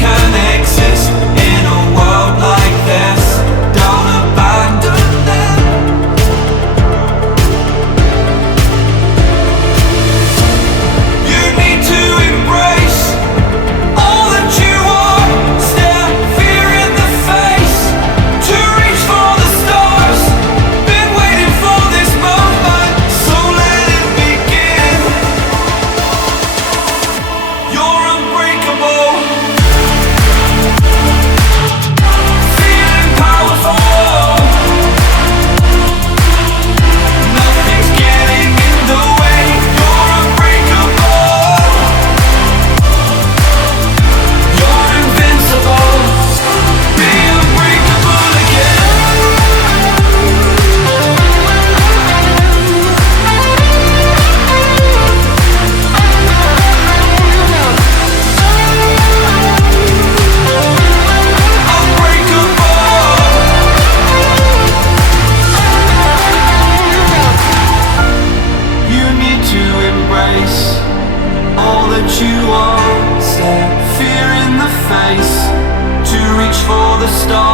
can exist in a world like this. Don't abandon them. You need to embrace all that you are. Stare fear in the face to reach for the stars. Been waiting for this moment, so let it begin. You're unbreakable, feeling powerful. Nothing's getting in the way. You're unbreakable. You're invincible. Be unbreakable again. You need to embrace all that you are. Stare fear in the face to reach for the stars.